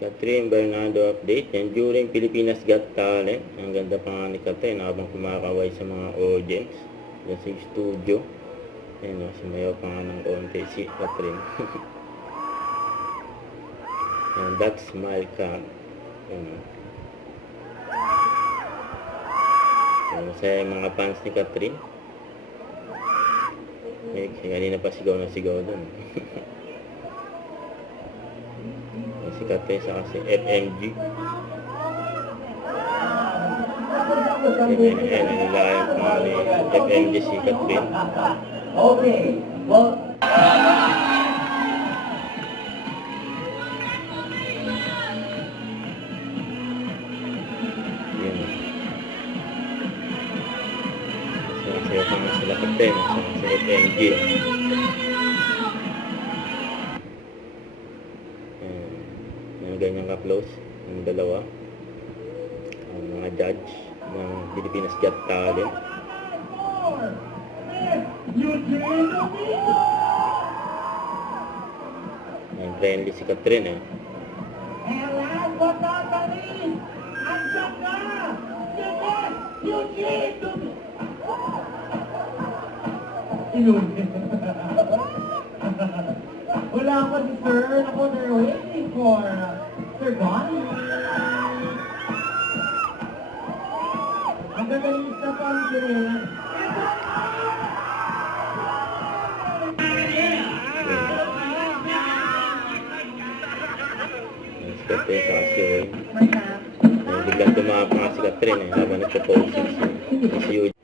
Catherine Bernardo update. Yan during Pilipinas Got Talent. Ang ganda pa nga ni Catherine habang kumakaway sa mga audience. Yan sa studio. Yan o, sumayaw pa nga ng konti si Catherine. Yan, that smile cam. Yan o. Yan, masaya yung mga fans ni Catherine. Eh, kanina pa sigaw na sigaw dun. Si Catherine sa kasi FMG. Yan, nilayan pa nga ni FMG si Catherine. Okay, well... Yan. Masaya pa nga sila Catherine sa FMG. Ganyan ka-close ang dalawa, ang mga judge ng Pilipinas Got Talent. Ang friendly si Catherine eh. And last but not the least, ang saka, si Boss Eugene! Wala pa si Sir. Ako, they're waiting for Sir Donnie. Ang gagaling sa pang-girl. Si Catherine sa kasi biglang tumama nga si Catherine eh habang nagpo-posing si Eugene.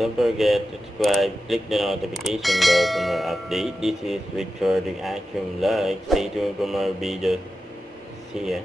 Don't forget to subscribe, click the notification bell for more update. This is Richard Action Like. Stay tuned for more videos. See ya.